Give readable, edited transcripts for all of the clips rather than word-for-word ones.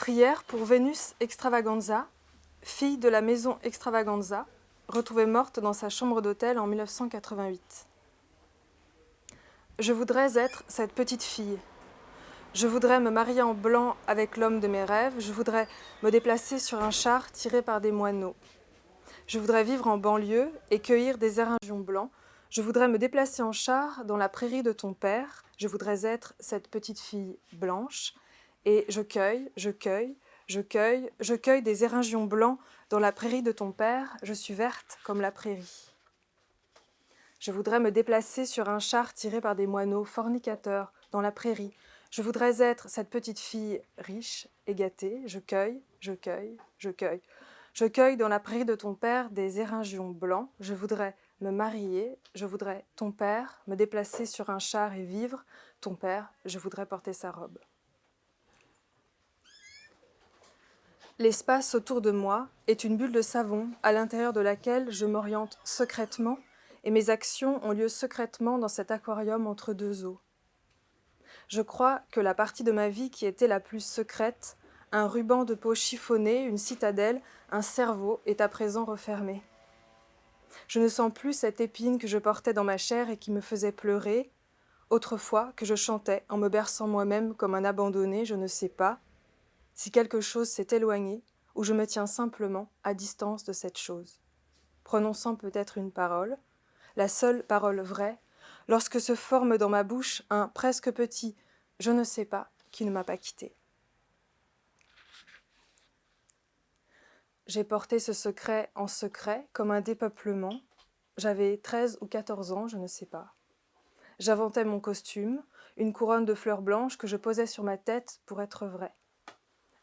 Prière pour Vénus Extravaganza, fille de la maison Extravaganza, retrouvée morte dans sa chambre d'hôtel en 1988. Je voudrais être cette petite fille. Je voudrais me marier en blanc avec l'homme de mes rêves. Je voudrais me déplacer sur un char tiré par des moineaux. Je voudrais vivre en banlieue et cueillir des éringions blancs. Je voudrais me déplacer en char dans la prairie de ton père. Je voudrais être cette petite fille blanche. Et je cueille des éringions blancs dans la prairie de ton père. Je suis verte comme la prairie. Je voudrais me déplacer sur un char tiré par des moineaux fornicateurs dans la prairie. Je voudrais être cette petite fille riche et gâtée. Je cueille. Je cueille dans la prairie de ton père des éringions blancs. Je voudrais me marier. Je voudrais ton père, me déplacer sur un char et vivre. Ton père, je voudrais porter sa robe. L'espace autour de moi est une bulle de savon à l'intérieur de laquelle je m'oriente secrètement et mes actions ont lieu secrètement dans cet aquarium entre deux eaux. Je crois que la partie de ma vie qui était la plus secrète, un ruban de peau chiffonné, une citadelle, un cerveau, est à présent refermé. Je ne sens plus cette épine que je portais dans ma chair et qui me faisait pleurer, autrefois que je chantais en me berçant moi-même comme un abandonné, je ne sais pas, si quelque chose s'est éloigné ou je me tiens simplement à distance de cette chose, prononçant peut-être une parole, la seule parole vraie, lorsque se forme dans ma bouche un presque petit « je ne sais pas » qui ne m'a pas quitté. J'ai porté ce secret en secret comme un dépeuplement. J'avais 13 ou 14 ans, je ne sais pas. J'inventais mon costume, une couronne de fleurs blanches que je posais sur ma tête pour être vrai.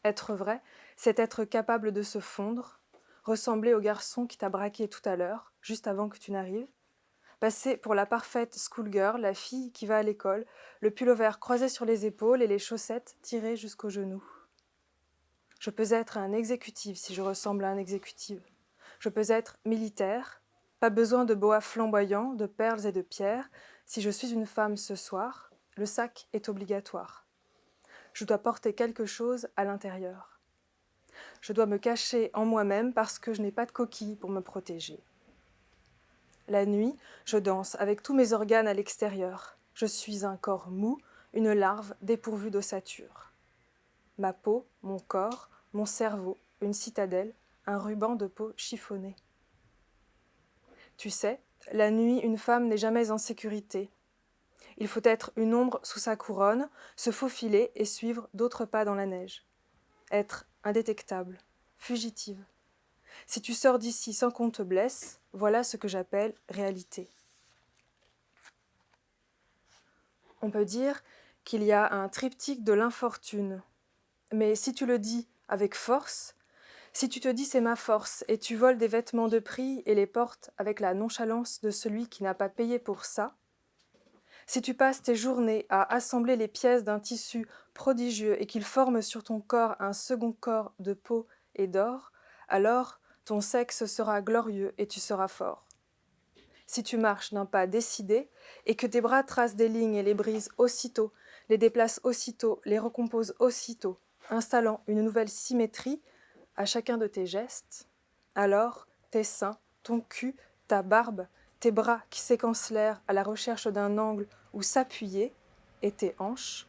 Être vrai, c'est être capable de se fondre, ressembler au garçon qui t'a braqué tout à l'heure, juste avant que tu n'arrives, passer pour la parfaite schoolgirl, la fille qui va à l'école, le pull-over croisé sur les épaules et les chaussettes tirées jusqu'aux genoux. Je peux être un exécutif si je ressemble à un exécutif. Je peux être militaire, pas besoin de boa flamboyant, de perles et de pierres. Si je suis une femme ce soir, le sac est obligatoire. Je dois porter quelque chose à l'intérieur. Je dois me cacher en moi-même parce que je n'ai pas de coquille pour me protéger. La nuit, je danse avec tous mes organes à l'extérieur. Je suis un corps mou, une larve dépourvue d'ossature. Ma peau, mon corps, mon cerveau, une citadelle, un ruban de peau chiffonné. Tu sais, la nuit, une femme n'est jamais en sécurité. Il faut être une ombre sous sa couronne, se faufiler et suivre d'autres pas dans la neige. Être indétectable, fugitive. Si tu sors d'ici sans qu'on te blesse, voilà ce que j'appelle réalité. On peut dire qu'il y a un triptyque de l'infortune. Mais si tu le dis avec force, si tu te dis c'est ma force et tu voles des vêtements de prix et les portes avec la nonchalance de celui qui n'a pas payé pour ça, si tu passes tes journées à assembler les pièces d'un tissu prodigieux et qu'il forme sur ton corps un second corps de peau et d'or, alors ton sexe sera glorieux et tu seras fort. Si tu marches d'un pas décidé et que tes bras tracent des lignes et les brisent aussitôt, les déplacent aussitôt, les recomposent aussitôt, installant une nouvelle symétrie à chacun de tes gestes, alors tes seins, ton cul, ta barbe, tes bras qui séquencent l'air à la recherche d'un angle où s'appuyer, et tes hanches,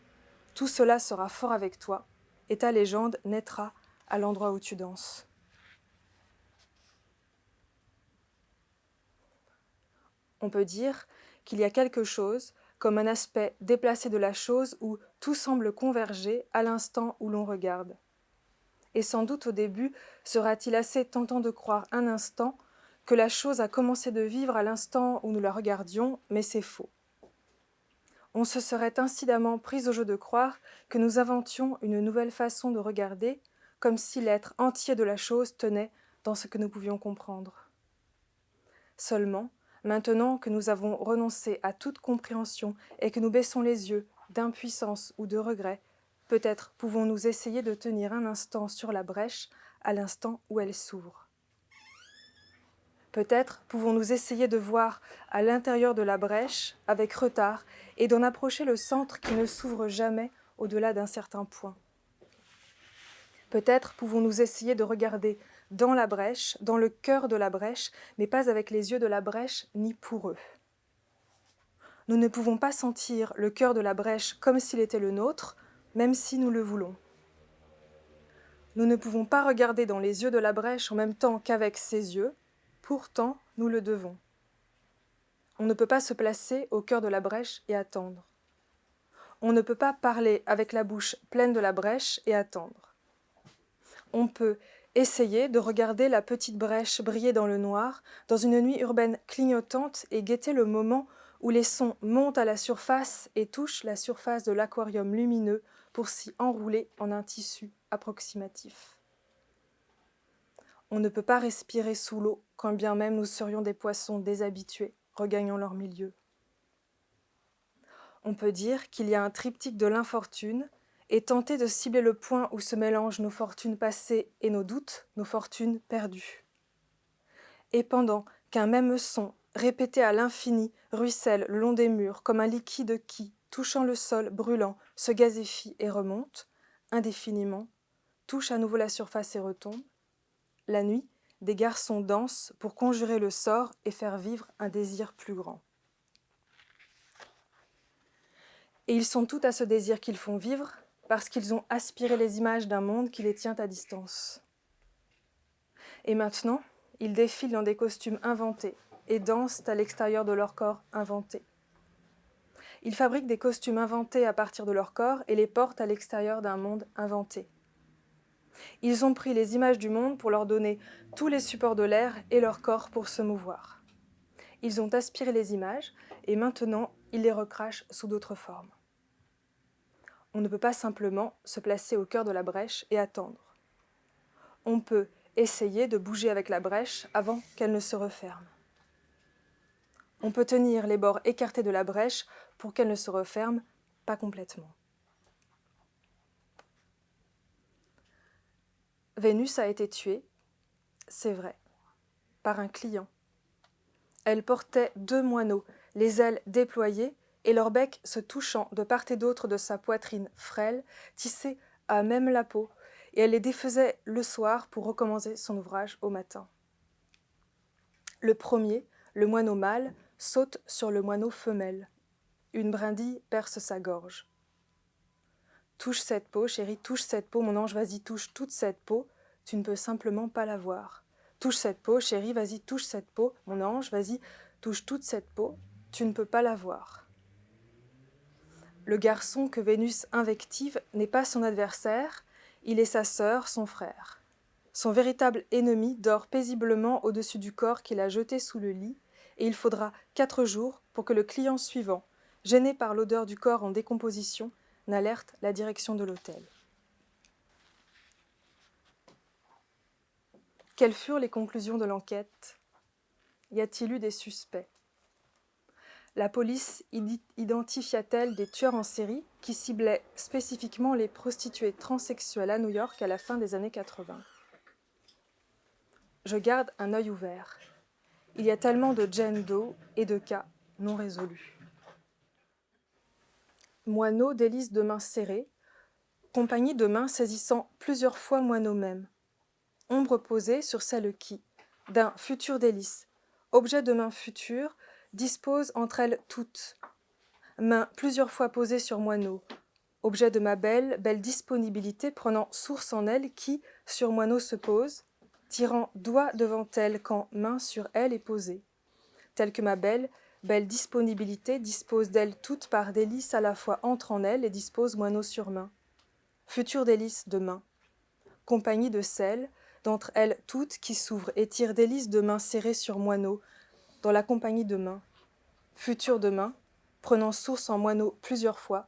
tout cela sera fort avec toi, et ta légende naîtra à l'endroit où tu danses. On peut dire qu'il y a quelque chose, comme un aspect déplacé de la chose où tout semble converger à l'instant où l'on regarde. Et sans doute au début sera-t-il assez tentant de croire un instant que la chose a commencé de vivre à l'instant où nous la regardions, mais c'est faux. On se serait incidemment pris au jeu de croire que nous inventions une nouvelle façon de regarder, comme si l'être entier de la chose tenait dans ce que nous pouvions comprendre. Seulement, maintenant que nous avons renoncé à toute compréhension et que nous baissons les yeux d'impuissance ou de regret, peut-être pouvons-nous essayer de tenir un instant sur la brèche à l'instant où elle s'ouvre. Peut-être pouvons-nous essayer de voir à l'intérieur de la brèche avec retard et d'en approcher le centre qui ne s'ouvre jamais au-delà d'un certain point. Peut-être pouvons-nous essayer de regarder dans la brèche, dans le cœur de la brèche, mais pas avec les yeux de la brèche ni pour eux. Nous ne pouvons pas sentir le cœur de la brèche comme s'il était le nôtre, même si nous le voulons. Nous ne pouvons pas regarder dans les yeux de la brèche en même temps qu'avec ses yeux, pourtant nous le devons. On ne peut pas se placer au cœur de la brèche et attendre. On ne peut pas parler avec la bouche pleine de la brèche et attendre. On peut essayer de regarder la petite brèche briller dans le noir, dans une nuit urbaine clignotante et guetter le moment où les sons montent à la surface et touchent la surface de l'aquarium lumineux pour s'y enrouler en un tissu approximatif. On ne peut pas respirer sous l'eau, quand bien même nous serions des poissons déshabitués, regagnant leur milieu. On peut dire qu'il y a un triptyque de l'infortune et tenter de cibler le point où se mélangent nos fortunes passées et nos doutes, nos fortunes perdues. Et pendant qu'un même son, répété à l'infini, ruisselle le long des murs comme un liquide qui, touchant le sol brûlant, se gazéfie et remonte, indéfiniment, touche à nouveau la surface et retombe, la nuit, des garçons dansent pour conjurer le sort et faire vivre un désir plus grand. Et ils sont tout à ce désir qu'ils font vivre parce qu'ils ont aspiré les images d'un monde qui les tient à distance. Et maintenant, ils défilent dans des costumes inventés et dansent à l'extérieur de leur corps inventé. Ils fabriquent des costumes inventés à partir de leur corps et les portent à l'extérieur d'un monde inventé. Ils ont pris les images du monde pour leur donner tous les supports de l'air et leur corps pour se mouvoir. Ils ont aspiré les images et maintenant ils les recrachent sous d'autres formes. On ne peut pas simplement se placer au cœur de la brèche et attendre. On peut essayer de bouger avec la brèche avant qu'elle ne se referme. On peut tenir les bords écartés de la brèche pour qu'elle ne se referme pas complètement. Vénus a été tuée, c'est vrai, par un client. Elle portait 2 moineaux, les ailes déployées et leur bec se touchant de part et d'autre de sa poitrine frêle, tissée à même la peau, et elle les défaisait le soir pour recommencer son ouvrage au matin. Le premier, le moineau mâle, saute sur le moineau femelle. Une brindille perce sa gorge. Touche cette peau, chérie, touche cette peau, mon ange, vas-y, touche toute cette peau, tu ne peux simplement pas la voir. Touche cette peau, chérie, vas-y, touche cette peau, mon ange, vas-y, touche toute cette peau, tu ne peux pas la voir. Le garçon que Vénus invective n'est pas son adversaire, il est sa sœur, son frère. Son véritable ennemi dort paisiblement au-dessus du corps qu'il a jeté sous le lit, et il faudra 4 jours pour que le client suivant, gêné par l'odeur du corps en décomposition, n'alerte la direction de l'hôtel. Quelles furent les conclusions de l'enquête ? Y a-t-il eu des suspects ? La police identifia-t-elle des tueurs en série qui ciblaient spécifiquement les prostituées transsexuelles à New York à la fin des années 80 ? Je garde un œil ouvert. Il y a tellement de Jane Doe et de cas non résolus. Moineau délice de mains serrées, compagnie de mains saisissant plusieurs fois moineau même. Ombre posée sur celle qui, d'un futur délice, objet de main future, dispose entre elles toutes. Main plusieurs fois posée sur moineau, objet de ma belle disponibilité prenant source en elle qui, sur moineau se pose, tirant doigt devant elle quand main sur elle est posée. Telle que ma belle disponibilité dispose d'elle toutes par délice à la fois entre en elle et dispose moineau sur main. Futur délice de main. Compagnie de celles, d'entre elles toutes qui s'ouvrent et tirent délice de main serrée sur moineau, dans la compagnie de main. Futur de main, prenant source en moineau plusieurs fois.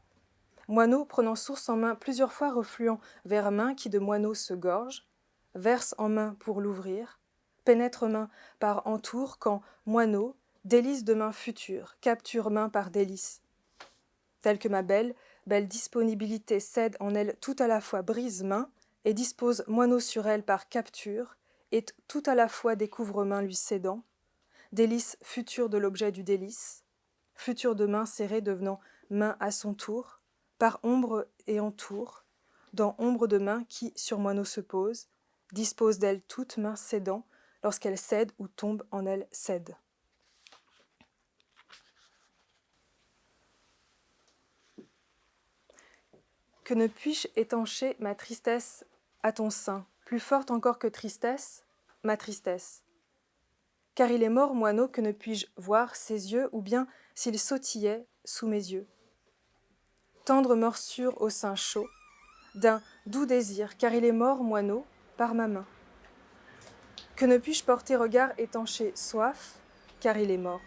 Moineau prenant source en main plusieurs fois refluant vers main qui de moineau se gorge, verse en main pour l'ouvrir, pénètre main par entour quand moineau, délice de main future, capture main par délice. Telle que ma belle disponibilité cède en elle tout à la fois brise main et dispose moineau sur elle par capture, et tout à la fois découvre main lui cédant, délice future de l'objet du délice, future de main serrée devenant main à son tour, par ombre et entour, dans ombre de main qui sur moineau se pose, dispose d'elle toute main cédant, lorsqu'elle cède ou tombe en elle cède. Que ne puis-je étancher ma tristesse à ton sein, plus forte encore que tristesse, ma tristesse. Car il est mort, moineau, que ne puis-je voir ses yeux, ou bien s'il sautillait sous mes yeux. Tendre morsure au sein chaud, d'un doux désir, car il est mort, moineau, par ma main. Que ne puis-je porter regard étanché soif, car il est mort.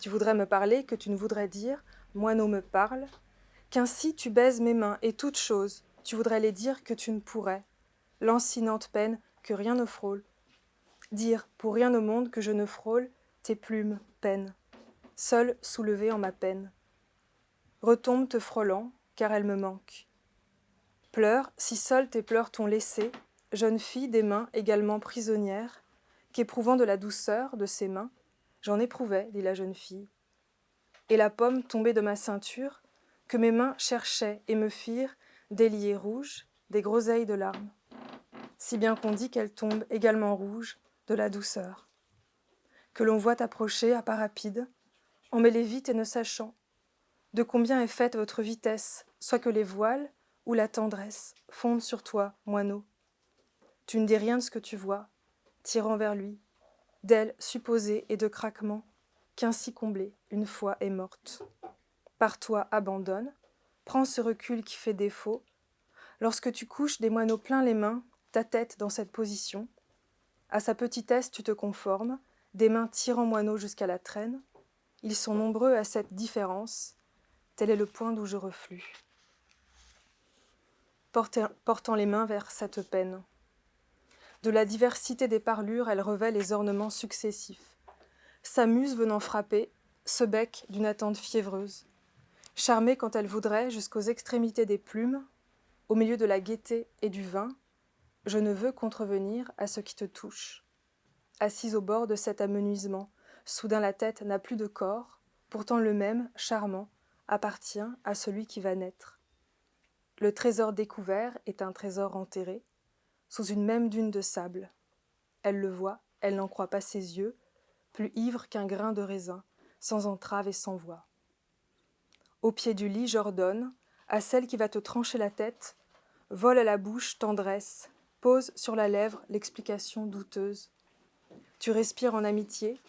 Tu voudrais me parler, que tu ne voudrais dire, moineau me parle, qu'ainsi tu baises mes mains, et toutes choses, tu voudrais les dire que tu ne pourrais, lancinante peine que rien ne frôle. Dire pour rien au monde que je ne frôle tes plumes, peine, seule soulevée en ma peine. Retombe te frôlant, car elle me manque. Pleure, si seuls tes pleurs t'ont laissé, jeune fille des mains également prisonnière, qu'éprouvant de la douceur de ses mains, j'en éprouvais, dit la jeune fille. Et la pomme tombée de ma ceinture, que mes mains cherchaient et me firent délier rouge des groseilles de larmes, si bien qu'on dit qu'elle tombe également rouge de la douceur. Que l'on voit approcher à pas rapide, emmêlée vite et ne sachant de combien est faite votre vitesse, soit que les voiles ou la tendresse fondent sur toi, moineau. Tu ne dis rien de ce que tu vois, tirant vers lui, d'ailes supposées et de craquements, qu'ainsi comblée, une fois est morte. Par toi abandonne, prends ce recul qui fait défaut. Lorsque tu couches des moineaux plein les mains, ta tête dans cette position, à sa petitesse tu te conformes, des mains tirant moineaux jusqu'à la traîne. Ils sont nombreux à cette différence, tel est le point d'où je reflue. Portant les mains vers cette peine. De la diversité des parlures, elle revêt les ornements successifs. Sa muse venant frapper, ce bec d'une attente fiévreuse. Charmée quand elle voudrait jusqu'aux extrémités des plumes, au milieu de la gaieté et du vin, je ne veux contrevenir à ce qui te touche. Assise au bord de cet amenuisement, soudain la tête n'a plus de corps, pourtant le même, charmant, appartient à celui qui va naître. Le trésor découvert est un trésor enterré, sous une même dune de sable. Elle le voit, elle n'en croit pas ses yeux, plus ivre qu'un grain de raisin, sans entrave et sans voix. Au pied du lit, j'ordonne, à celle qui va te trancher la tête, vole à la bouche tendresse, pose sur la lèvre l'explication douteuse. Tu respires en amitié,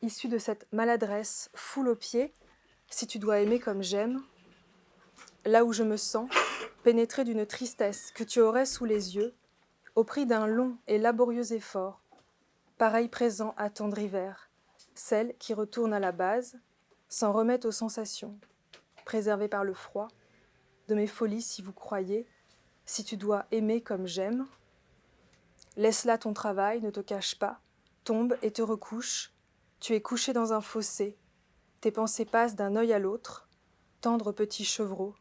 issue de cette maladresse, foule aux pieds, si tu dois aimer comme j'aime, là où je me sens, pénétrée d'une tristesse que tu aurais sous les yeux, au prix d'un long et laborieux effort, pareil présent à tendre hiver, celle qui retourne à la base, s'en remet aux sensations, préservée par le froid, de mes folies si vous croyez, si tu dois aimer comme j'aime. Laisse là ton travail, ne te cache pas, tombe et te recouche, tu es couché dans un fossé, tes pensées passent d'un œil à l'autre, tendre petit chevreau,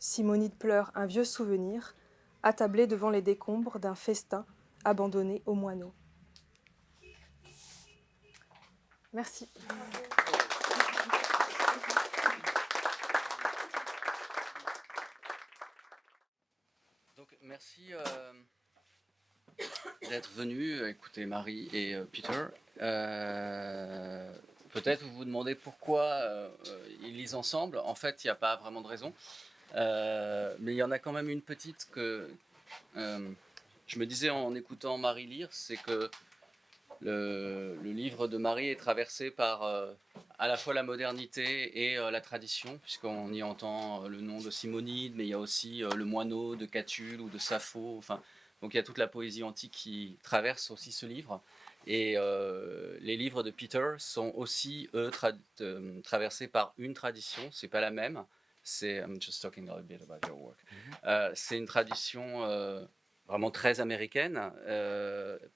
Simonide pleure un vieux souvenir, attablé devant les décombres d'un festin abandonné aux moineaux. Merci. Donc merci d'être venu écouter Marie et Peter. Peut-être vous vous demandez pourquoi ils lisent ensemble. En fait, il n'y a pas vraiment de raison. Mais il y en a quand même une petite que je me disais en écoutant Marie lire, c'est que le livre de Marie est traversé par à la fois la modernité et la tradition, puisqu'on y entend le nom de Simonide, mais il y a aussi le moineau de Catulle ou de Sappho. Enfin, donc il y a toute la poésie antique qui traverse aussi ce livre. Et les livres de Peter sont aussi, eux, traversés par une tradition. C'est pas la même. I'm just talking a bit about your work. C'est une tradition vraiment très américaine.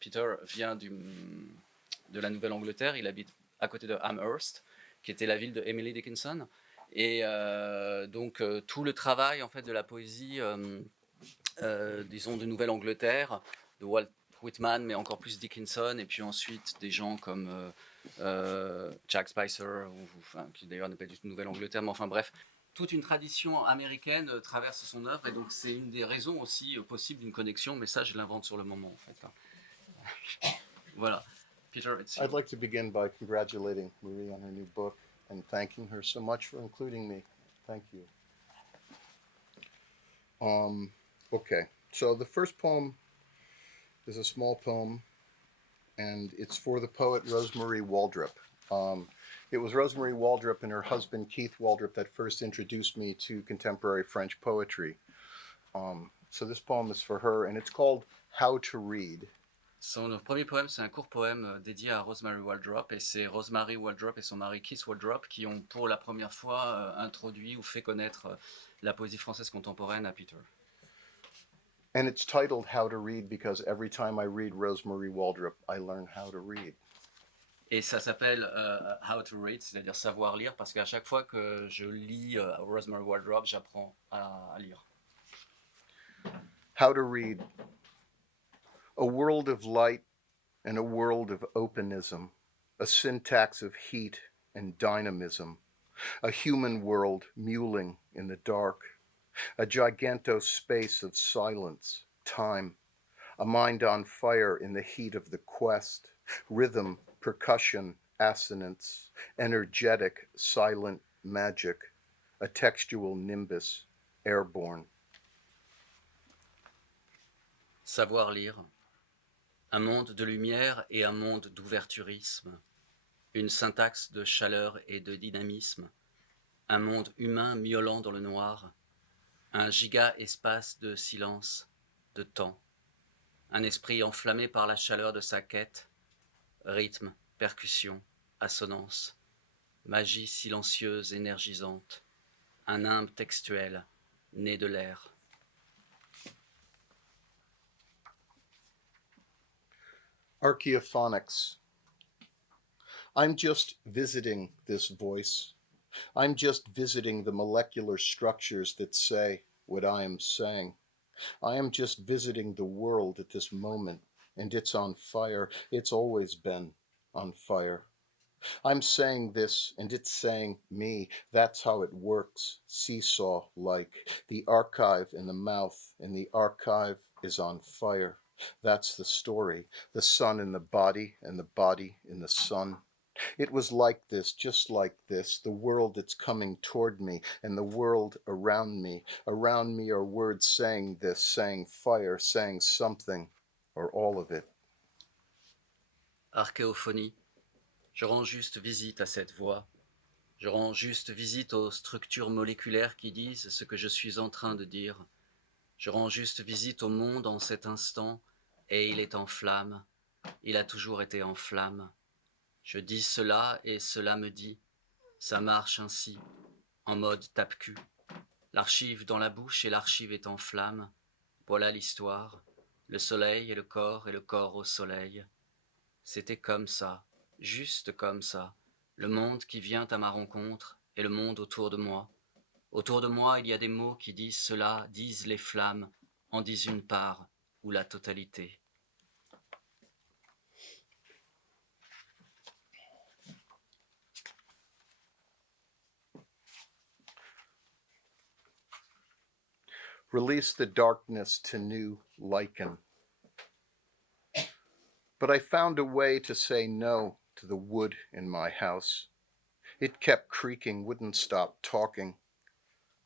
Peter vient de la Nouvelle-Angleterre. Il habite à côté de Amherst, qui était la ville de Emily Dickinson. Et donc tout le travail en fait de la poésie, disons de Nouvelle-Angleterre, de Walt Whitman, mais encore plus Dickinson, et puis ensuite des gens comme Jack Spicer, qui d'ailleurs n'est pas du tout Nouvelle-Angleterre, mais enfin bref, toute une tradition américaine traverse son œuvre, et donc c'est une des raisons aussi possibles d'une connexion, mais ça je l'invente sur le moment en fait. Voilà. Peter, it's I'd you. like to begin by congratulating Marie on her new book and thanking her so much for including me. Thank you. Okay, so the first poem is a small poem, and it's for the poet Rosemary Waldrop. It was Rosemary Waldrop and her husband Keith Waldrop that first introduced me to contemporary French poetry. So this poem is for her, and it's called How to Read. Son premier poème, c'est un court poème dédié à Rosemary Waldrop, et c'est Rosemary Waldrop et son mari Keith Waldrop qui ont pour la première fois introduit ou fait connaître la poésie française contemporaine à Peter. And it's titled How to Read because every time I read Rosemary Waldrop, I learn how to read. Et ça s'appelle How to Read, c'est-à-dire savoir lire, parce qu'à chaque fois que je lis Rosemary Waldrop, j'apprends à lire. How to Read. A world of light and a world of openism, a syntax of heat and dynamism, a human world mewling in the dark, a giganto space of silence, time, a mind on fire in the heat of the quest, rhythm, percussion, assonance, energetic, silent magic, a textual nimbus, airborne. Savoir lire. Un monde de lumière et un monde d'ouverturisme, une syntaxe de chaleur et de dynamisme, un monde humain miaulant dans le noir, un giga-espace de silence, de temps, un esprit enflammé par la chaleur de sa quête, rythme, percussion, assonance, magie silencieuse énergisante, un nimbe textuel né de l'air. Archaeophonics. I'm just visiting this voice. I'm just visiting the molecular structures that say what I am saying. I am just visiting the world at this moment, and it's on fire. It's always been on fire. I'm saying this, and it's saying me. That's how it works, seesaw-like. The archive in the mouth, and the archive is on fire. That's the story. The sun in the body, and the body in the sun. It was like this, just like this, the world that's coming toward me, and the world around me. Around me are words saying this, saying fire, saying something, or all of it. Archéophonie. Je rends juste visite à cette voix. Je rends juste visite aux structures moléculaires qui disent ce que je suis en train de dire. Je rends juste visite au monde en cet instant, et il est en flamme. Il a toujours été en flamme. Je dis cela et cela me dit. Ça marche ainsi, en mode tape-cul. L'archive dans la bouche et l'archive est en flamme. Voilà l'histoire. Le soleil et le corps au soleil. C'était comme ça, juste comme ça. Le monde qui vient à ma rencontre et le monde autour de moi. Autour de moi, il y a des mots qui disent cela, disent les flammes, en disent une part ou la totalité. Release the darkness to new lichen. But I found a way to say no to the wood in my house. It kept creaking, wouldn't stop talking.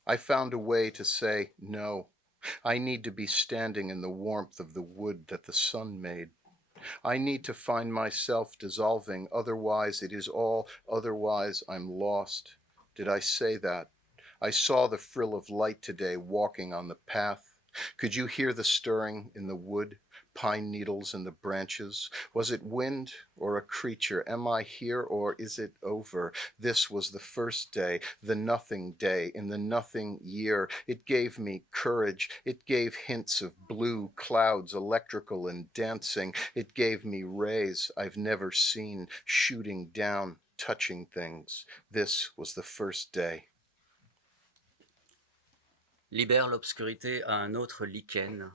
I found a way to say no. I need to be standing in the warmth of the wood that the sun made. I need to find myself dissolving, otherwise it is all, otherwise I'm lost. Did I say that? I saw the frill of light today walking on the path. Could you hear the stirring in the wood, pine needles in the branches? Was it wind or a creature? Am I here or is it over? This was the first day, the nothing day, in the nothing year. It gave me courage. It gave hints of blue clouds, electrical and dancing. It gave me rays I've never seen, shooting down, touching things. This was the first day. Libère l'obscurité à un autre lichen.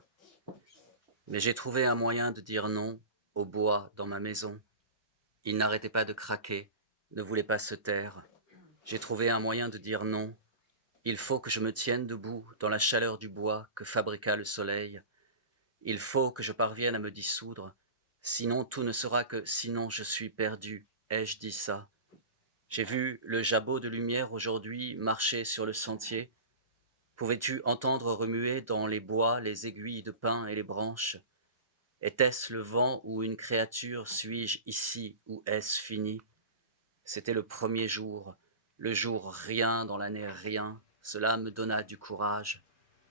Mais j'ai trouvé un moyen de dire non au bois dans ma maison. Il n'arrêtait pas de craquer, ne voulait pas se taire. J'ai trouvé un moyen de dire non. Il faut que je me tienne debout dans la chaleur du bois que fabriqua le soleil. Il faut que je parvienne à me dissoudre, sinon tout ne sera que sinon je suis perdu. Ai-je dit ça? J'ai vu le jabot de lumière aujourd'hui marcher sur le sentier. Pouvais-tu entendre remuer dans les bois les aiguilles de pin et les branches? Était-ce le vent ou une créature? Suis-je ici ou est-ce fini? C'était le jour rien dans l'année rien. Cela me donna du courage.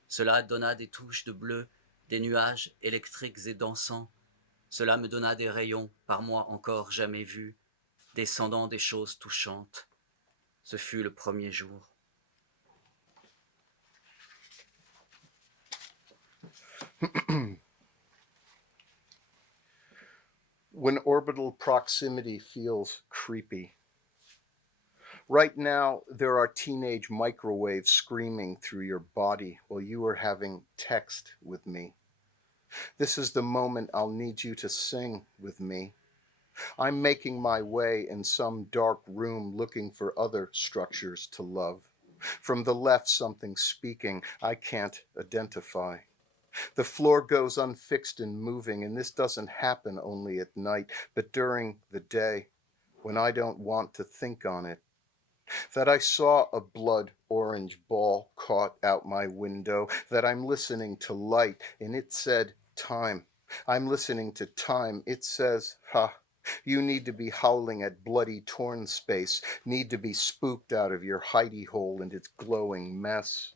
Cela donna des touches de bleu, des nuages électriques et dansants. Cela me donna des rayons, par moi encore jamais vus, descendant des choses touchantes. Ce fut le premier jour. When orbital proximity feels creepy. Right now, there are teenage microwaves screaming through your body while you are having text with me. This is the moment I'll need you to sing with me. I'm making my way in some dark room looking for other structures to love. From the left, something speaking I can't identify. The floor goes unfixed and moving, and this doesn't happen only at night, but during the day when I don't want to think on it. That I saw a blood orange ball caught out my window, that I'm listening to light, and it said time. I'm listening to time. It says, ha, you need to be howling at bloody torn space, need to be spooked out of your hidey hole and its glowing mess.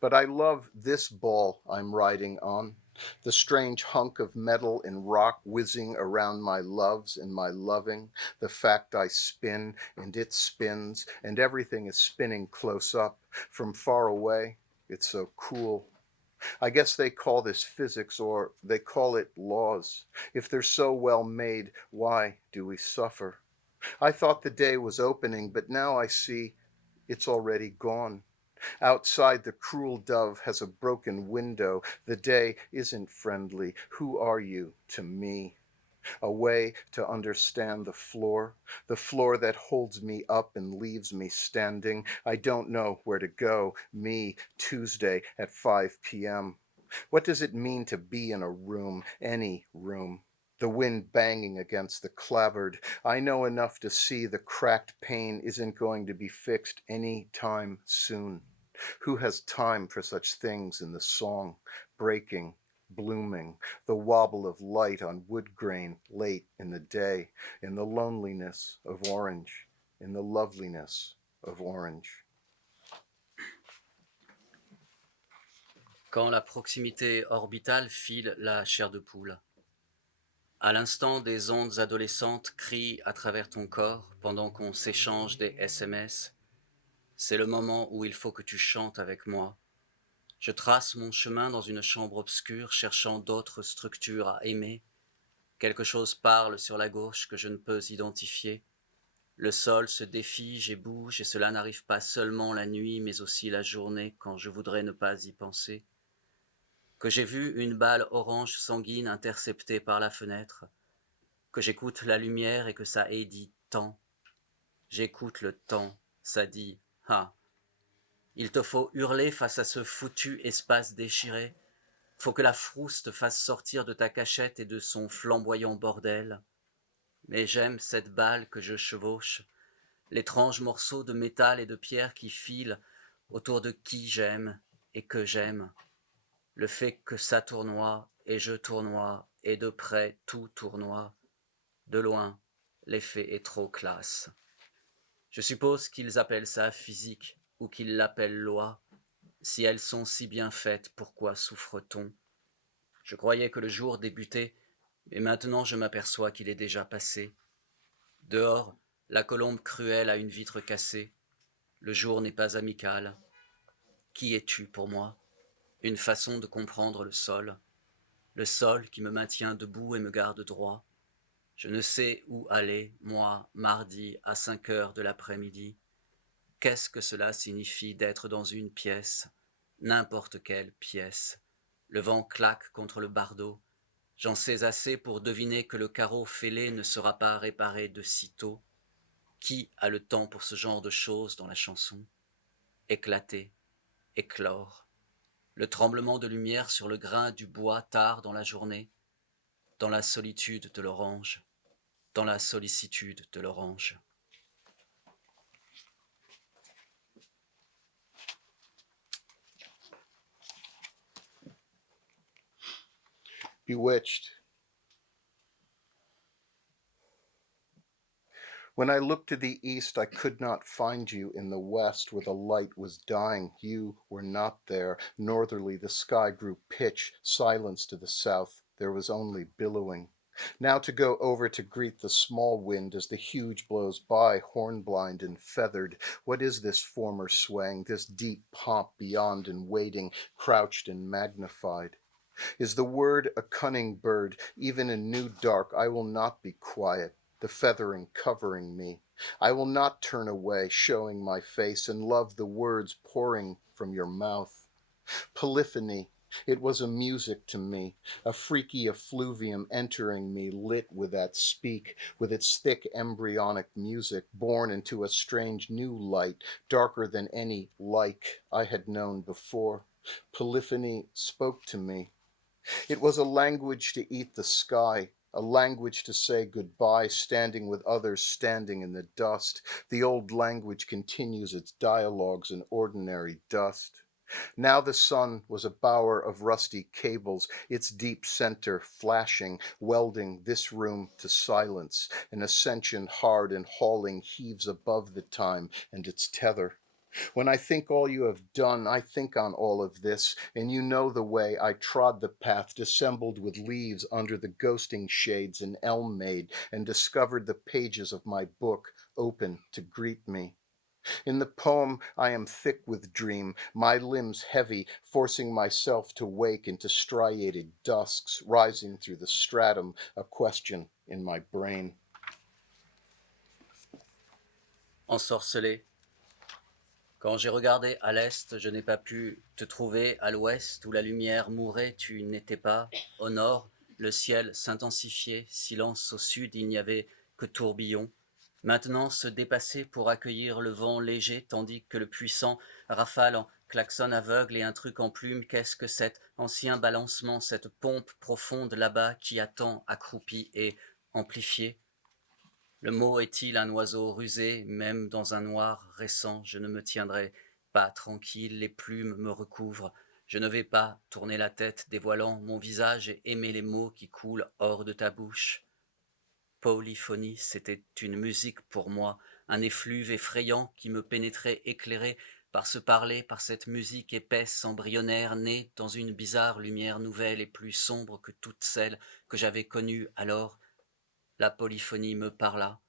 But I love this ball I'm riding on, the strange hunk of metal and rock whizzing around my loves and my loving, the fact I spin and it spins and everything is spinning close up. From far away, it's so cool. I guess they call this physics or they call it laws. If they're so well made, why do we suffer? I thought the day was opening, but now I see it's already gone. Outside, the cruel dove has a broken window. The day isn't friendly. Who are you to me? A way to understand the floor that holds me up and leaves me standing. I don't know where to go. Me, Tuesday at 5 p.m. What does it mean to be in a room, any room? The wind banging against the clapboard. I know enough to see the cracked pane isn't going to be fixed any time soon. Who has time for such things in the song, breaking, blooming, the wobble of light on wood grain late in the day, in the loneliness of orange, in the loveliness of orange. Quand la proximité orbitale file la chair de poule. À l'instant, des ondes adolescentes crient à travers ton corps pendant qu'on s'échange des SMS. C'est le moment où il faut que tu chantes avec moi. Je trace mon chemin dans une chambre obscure, cherchant d'autres structures à aimer. Quelque chose parle sur la gauche que je ne peux identifier. Le sol se défige et bouge, et cela n'arrive pas seulement la nuit, mais aussi la journée, quand je voudrais ne pas y penser. Que j'ai vu une balle orange sanguine interceptée par la fenêtre, que j'écoute la lumière et que ça ait dit « temps ». J'écoute le temps, ça dit « ah ». Il te faut hurler face à ce foutu espace déchiré. Faut que la frousse te fasse sortir de ta cachette et de son flamboyant bordel. Mais j'aime cette balle que je chevauche, l'étrange morceau de métal et de pierre qui file autour de qui j'aime et que j'aime. Le fait que ça tournoie et je tournoie et de près tout tournoie. De loin, l'effet est trop classe. Je suppose qu'ils appellent ça physique ou qu'ils l'appellent loi. Si elles sont si bien faites, pourquoi souffre-t-on? Je croyais que le jour débutait, mais maintenant je m'aperçois qu'il est déjà passé. Dehors, la colombe cruelle a une vitre cassée. Le jour n'est pas amical. Qui es-tu pour moi? Une façon de comprendre le sol qui me maintient debout et me garde droit. Je ne sais où aller, moi, mardi à 5 heures de l'après-midi. Qu'est-ce que cela signifie d'être dans une pièce, n'importe quelle pièce? Le vent claque contre le bardeau. J'en sais assez pour deviner que le carreau fêlé ne sera pas réparé de sitôt. Qui a le temps pour ce genre de choses dans la chanson? Éclater, éclore. Le tremblement de lumière sur le grain du bois tard dans la journée, dans la solitude de l'orange, dans la sollicitude de l'orange. Bewitched. When I looked to the east, I could not find you. In the west, where the light was dying, you were not there. Northerly, the sky grew pitch. Silence to the south. There was only billowing. Now to go over to greet the small wind as the huge blows by, hornblind and feathered. What is this former swaying, this deep pomp beyond and waiting, crouched and magnified? Is the word a cunning bird? Even in new dark, I will not be quiet, the feathering covering me. I will not turn away, showing my face, and love the words pouring from your mouth. Polyphony, it was a music to me, a freaky effluvium entering me, lit with that speak, with its thick embryonic music, born into a strange new light, darker than any like I had known before. Polyphony spoke to me. It was a language to eat the sky, a language to say goodbye, standing with others standing in the dust. The old language continues its dialogues in ordinary dust. Now the sun was a bower of rusty cables, its deep center flashing, welding this room to silence. An ascension hard and hauling heaves above the time and its tether. When I think all you have done, I think on all of this, and you know the way I trod the path, dissembled with leaves under the ghosting shades and elm made, and discovered the pages of my book open to greet me. In the poem, I am thick with dream, my limbs heavy, forcing myself to wake into striated dusks, rising through the stratum, a question in my brain. Ensorcelé. Quand j'ai regardé à l'est, je n'ai pas pu te trouver. À l'ouest, où la lumière mourait, tu n'étais pas. Au nord, le ciel s'intensifiait. Silence au sud, il n'y avait que tourbillon. Maintenant, se dépasser pour accueillir le vent léger, tandis que le puissant rafale en klaxon aveugle et un truc en plume. Qu'est-ce que cet ancien balancement, cette pompe profonde là-bas qui attend, accroupie et amplifiée? Le mot est-il un oiseau rusé, même dans un noir récent, je ne me tiendrai pas tranquille, les plumes me recouvrent, je ne vais pas tourner la tête dévoilant mon visage et aimer les mots qui coulent hors de ta bouche. Polyphonie, c'était une musique pour moi, un effluve effrayant qui me pénétrait éclairé par ce parler, par cette musique épaisse, embryonnaire, née dans une bizarre lumière nouvelle et plus sombre que toutes celles que j'avais connues alors. La polyphonie me parla.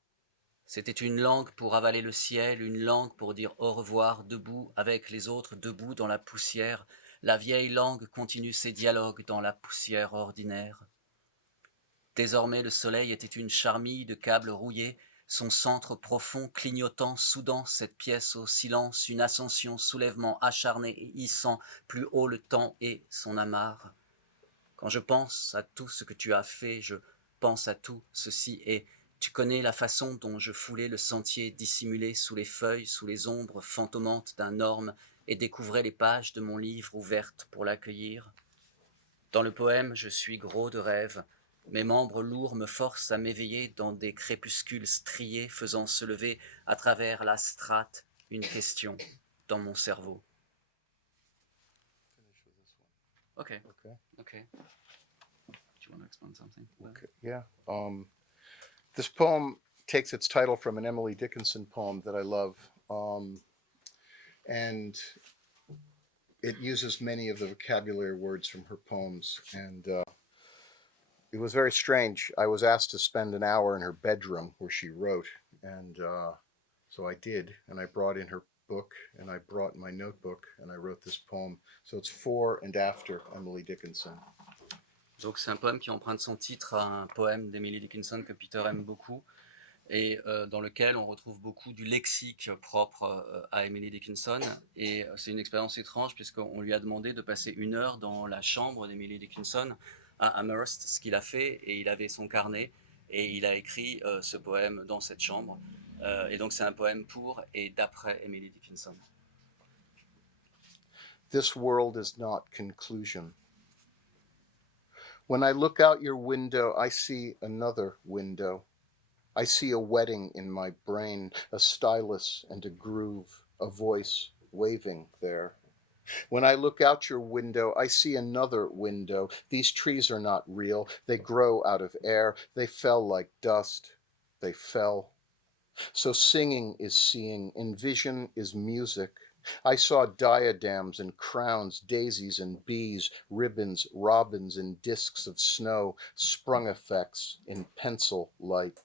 C'était une langue pour avaler le ciel, une langue pour dire au revoir, debout avec les autres, debout dans la poussière. La vieille langue continue ses dialogues dans la poussière ordinaire. Désormais le soleil était une charmille de câbles rouillés, son centre profond clignotant, soudant cette pièce au silence, une ascension, soulèvement acharné et hissant plus haut le temps et son amarre. Quand je pense à tout ce que tu as fait, je pense à tout ceci et tu connais la façon dont je foulais le sentier dissimulé sous les feuilles, sous les ombres fantomantes d'un orme et découvrais les pages de mon livre ouvertes pour l'accueillir. Dans le poème, je suis gros de rêves. Mes membres lourds me forcent à m'éveiller dans des crépuscules striés faisant se lever à travers la strate une question dans mon cerveau. Okay. Okay. Okay. Do you want to explain something? Okay. Yeah. This poem takes its title from an Emily Dickinson poem that I love, and it uses many of the vocabulary words from her poems. And it was very strange. I was asked to spend an hour in her bedroom where she wrote, and so I did. And I brought in her book, and I brought my notebook, and I wrote this poem. So it's for and after Emily Dickinson. Donc c'est un poème qui emprunte son titre à un poème d'Emily Dickinson que Peter aime beaucoup et dans lequel on retrouve beaucoup du lexique propre à Emily Dickinson. Et c'est une expérience étrange puisqu'on lui a demandé de passer 1 heure dans la chambre d'Emily Dickinson à Amherst, ce qu'il a fait, et il avait son carnet et il a écrit ce poème dans cette chambre. Et donc c'est un poème pour et d'après Emily Dickinson. This world is not conclusion. When I look out your window, I see another window. I see a wedding in my brain, a stylus and a groove, a voice waving there. When I look out your window, I see another window. These trees are not real. They grow out of air. They fell like dust. They fell. So singing is seeing, and vision is music. I saw diadems and crowns, daisies and bees, ribbons, robins, and discs of snow, sprung effects in pencil light.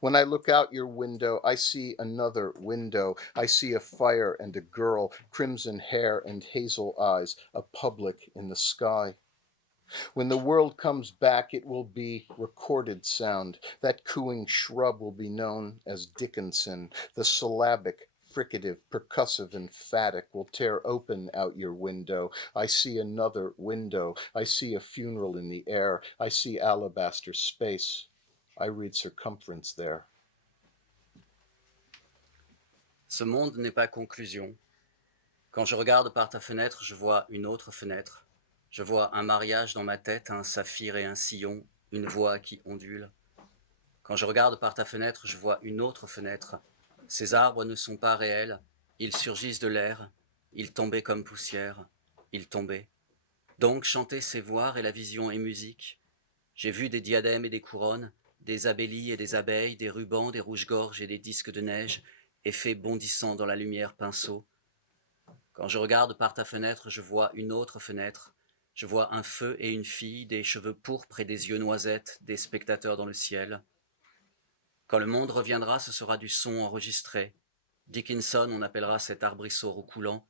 When I look out your window, I see another window. I see a fire and a girl, crimson hair and hazel eyes, a public in the sky. When the world comes back, it will be recorded sound. That cooing shrub will be known as Dickinson. The syllabic, fricative, percussive, emphatic will tear open out your window. I see another window. I see a funeral in the air. I see alabaster space. I read circumference there. Ce monde n'est pas conclusion. Quand je regarde par ta fenêtre, je vois une autre fenêtre. Je vois un mariage dans ma tête, un saphir et un sillon, une voix qui ondule. Quand je regarde par ta fenêtre, je vois une autre fenêtre. Ces arbres ne sont pas réels, ils surgissent de l'air, ils tombaient comme poussière, ils tombaient. Donc chanter, c'est voir et la vision est musique. J'ai vu des diadèmes et des couronnes, des abélies et des abeilles, des rubans, des rouges-gorges et des disques de neige, effets bondissant dans la lumière pinceau. Quand je regarde par ta fenêtre, je vois une autre fenêtre. Je vois un feu et une fille, des cheveux pourpres et des yeux noisettes, des spectateurs dans le ciel. Quand le monde reviendra, ce sera du son enregistré. Dickinson, on appellera cet arbrisseau roucoulant.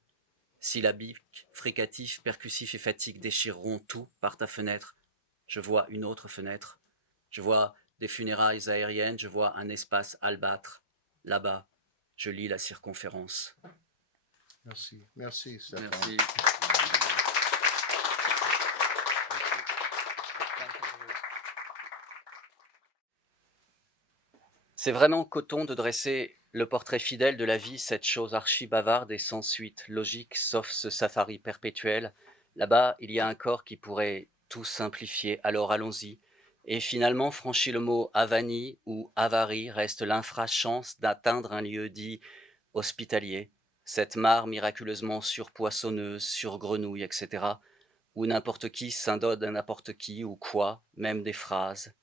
Syllabique, fricatif, percussif et fatigue déchireront tout par ta fenêtre. Je vois une autre fenêtre. Je vois des funérailles aériennes, je vois un espace albâtre. Là-bas, je lis la circonférence. Merci. Merci, Stéphane. Merci. C'est vraiment coton de dresser le portrait fidèle de la vie, cette chose archi-bavarde et sans suite logique, sauf ce safari perpétuel. Là-bas, il y a un corps qui pourrait tout simplifier, alors allons-y. Et finalement, franchi le mot avanie ou avarie, reste l'infrachance d'atteindre un lieu dit hospitalier, cette mare miraculeusement surpoissonneuse, surgrenouille, etc., où n'importe qui s'indode à n'importe qui ou quoi, même des phrases.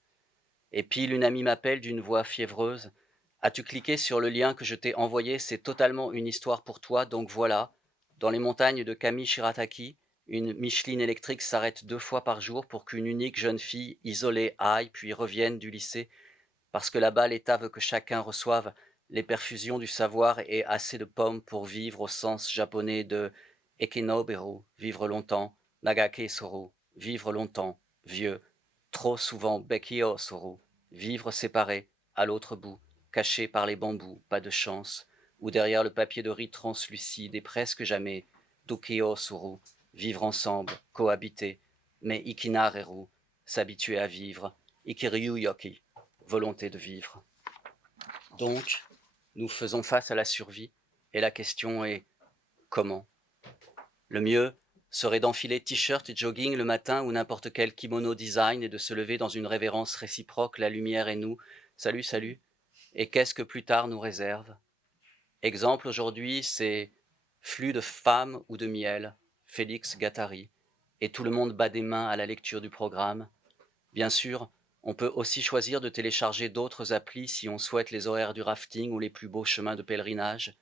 Et pile une amie m'appelle d'une voix fiévreuse. As-tu cliqué sur le lien que je t'ai envoyé? C'est totalement une histoire pour toi, donc voilà. Dans les montagnes de Kami Shirataki, une Micheline électrique s'arrête 2 fois par jour pour qu'une unique jeune fille isolée aille puis revienne du lycée, parce que là-bas l'État veut que chacun reçoive les perfusions du savoir et assez de pommes pour vivre au sens japonais de Ekenoberu, vivre longtemps, Nagake Soru, vivre longtemps, vieux, trop souvent Bekio Soru, vivre séparé, à l'autre bout, caché par les bambous, pas de chance, ou derrière le papier de riz translucide et presque jamais Dukio Soru, vivre ensemble, cohabiter, mais Ikinareru, s'habituer à vivre, Ikiryu Yoki, volonté de vivre. Donc, nous faisons face à la survie, et la question est comment? Le mieux serait d'enfiler t-shirt et jogging le matin ou n'importe quel kimono design et de se lever dans une révérence réciproque, la lumière et nous, salut, salut, et qu'est-ce que plus tard nous réserve? Exemple aujourd'hui, c'est flux de femmes ou de miel, Félix Gattari, et tout le monde bat des mains à la lecture du programme. Bien sûr, on peut aussi choisir de télécharger d'autres applis si on souhaite les horaires du rafting ou les plus beaux chemins de pèlerinage.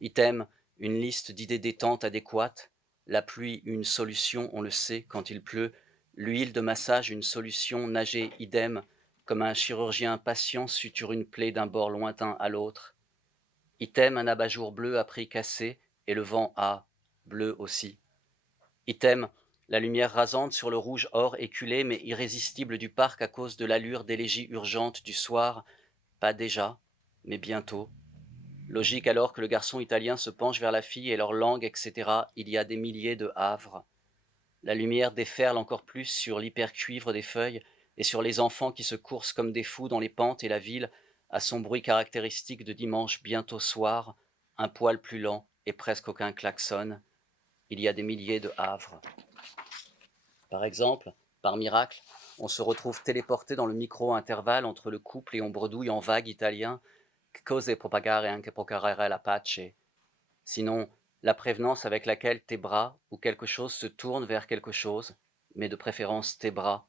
Item, une liste d'idées détentes adéquates. La pluie, une solution, on le sait, quand il pleut. L'huile de massage, une solution. Nager, idem, comme un chirurgien patient suture une plaie d'un bord lointain à l'autre. Item, un abat-jour bleu à prix cassé, et le vent a bleu aussi. Item, la lumière rasante sur le rouge or éculé mais irrésistible du parc à cause de l'allure d'élégie urgente du soir, pas déjà, mais bientôt. Logique alors que le garçon italien se penche vers la fille et leur langue, etc. Il y a des milliers de havres. La lumière déferle encore plus sur l'hypercuivre des feuilles et sur les enfants qui se coursent comme des fous dans les pentes et la ville, à son bruit caractéristique de dimanche bientôt soir, un poil plus lent et presque aucun klaxon. il y a des milliers de havres. Par exemple, par miracle, on se retrouve téléporté dans le micro-intervalle entre le couple et on bredouille en vague italien « Cose propagare anche procurare la pace ». Sinon, la prévenance avec laquelle tes bras ou quelque chose se tourne vers quelque chose, mais de préférence tes bras,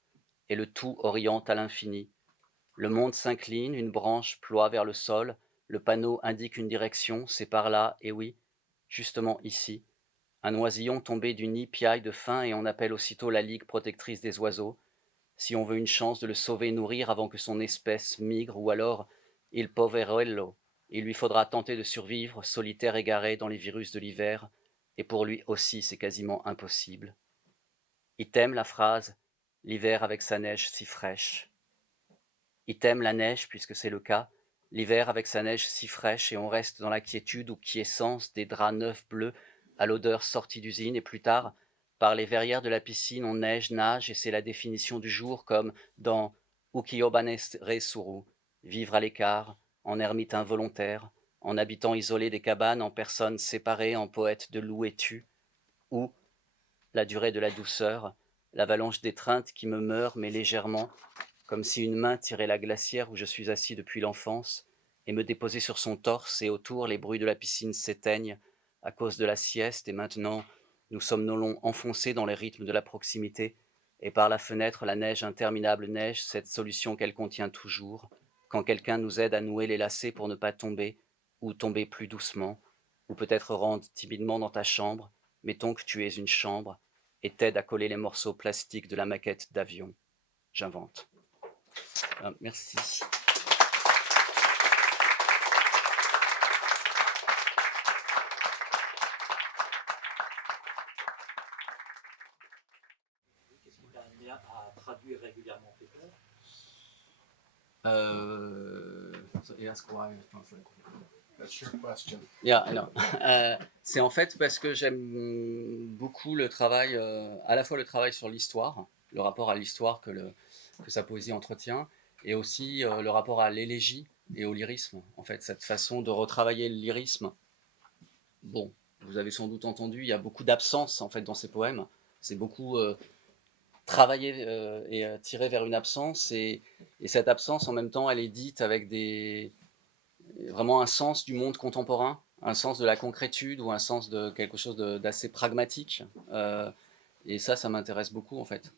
et le tout oriente à l'infini. Le monde s'incline, une branche ploie vers le sol, le panneau indique une direction, c'est par là, et oui, justement ici. Un oisillon tombé du nid piaille de faim et on appelle aussitôt la Ligue protectrice des oiseaux. Si on veut une chance de le sauver et nourrir avant que son espèce migre, ou alors il poverello, il lui faudra tenter de survivre, solitaire égaré dans les virus de l'hiver, et pour lui aussi c'est quasiment impossible. Item la phrase « l'hiver avec sa neige si fraîche ». Item la neige, puisque c'est le cas, l'hiver avec sa neige si fraîche et on reste dans la quiétude ou quiescence des draps neufs bleus à l'odeur sortie d'usine et plus tard, par les verrières de la piscine, on neige, nage et c'est la définition du jour comme dans Ukiobane Resuru, vivre à l'écart, en ermite involontaire, en habitant isolé des cabanes, en personnes séparées, en poète de loup et tu, ou la durée de la douceur, l'avalanche d'étreinte qui me meurt mais légèrement, comme si une main tirait la glacière où je suis assis depuis l'enfance et me déposait sur son torse et autour les bruits de la piscine s'éteignent à cause de la sieste et maintenant nous somnolons enfoncés dans les rythmes de la proximité et par la fenêtre la neige interminable neige, cette solution qu'elle contient toujours, quand quelqu'un nous aide à nouer les lacets pour ne pas tomber ou tomber plus doucement, ou peut-être rentre timidement dans ta chambre, mettons que tu es une chambre, et t'aide à coller les morceaux plastiques de la maquette d'avion. J'invente. Merci. Qu'est-ce qui t'amène à traduire régulièrement tes œuvres? So ask why I translate. That's your question. Yeah, I know. C'est en fait parce que j'aime beaucoup le travail, à la fois le travail sur l'histoire, le rapport à l'histoire que sa poésie entretient, et aussi le rapport à l'élégie et au lyrisme. En fait, cette façon de retravailler le lyrisme. Bon, vous avez sans doute entendu, il y a beaucoup d'absence en fait dans ces poèmes. C'est beaucoup travaillé et tiré vers une absence, et cette absence en même temps, elle est dite avec vraiment un sens du monde contemporain, un sens de la concrétude ou un sens de quelque chose d'assez pragmatique. Et ça m'intéresse beaucoup en fait.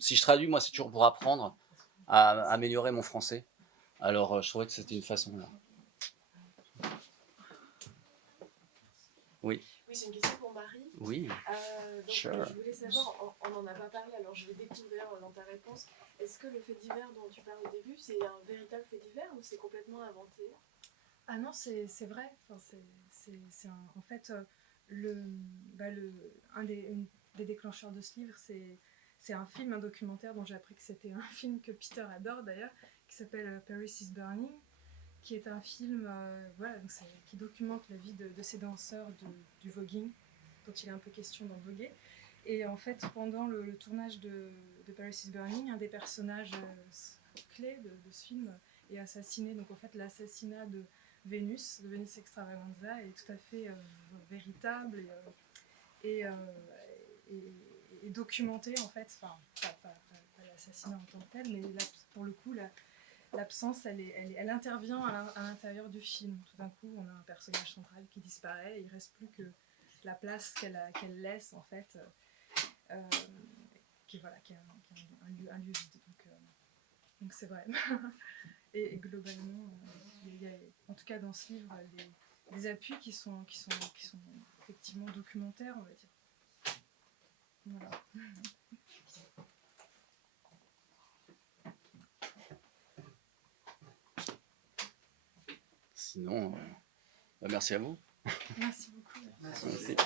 Si je traduis, moi, c'est toujours pour apprendre à améliorer mon français. Alors, je trouvais que c'était une façon là. Oui. Oui, j'ai une question pour Marie. Oui. Donc, Sure. je voulais savoir, on n'en a pas parlé, alors je vais découvrir dans ta réponse. Est-ce que le fait divers dont tu parles au début, c'est un véritable fait divers ou c'est complètement inventé? Ah non, c'est vrai. Enfin, en fait, un des déclencheurs de ce livre, c'est un film, un documentaire dont j'ai appris que c'était un film que Peter adore d'ailleurs, qui s'appelle Paris is Burning, qui est un film qui documente la vie de ces danseurs du voguing, dont il est un peu question dans Voguer. Et en fait, pendant le tournage de Paris is Burning, un des personnages clés de ce film est assassiné. Donc en fait, l'assassinat de Vénus Extravaganza est tout à fait véritable et documenté en fait. Enfin, pas l'assassinat en tant que tel, mais là, pour le coup, l'absence, elle intervient à l'intérieur du film. Tout d'un coup, on a un personnage central qui disparaît et il ne reste plus que la place qu'elle laisse, en fait, qui est un lieu vide. Donc c'est vrai. Et globalement, il y a, en tout cas dans ce livre, des appuis qui sont effectivement documentaires, on va dire. Voilà. Sinon, merci à vous. Merci beaucoup. Merci.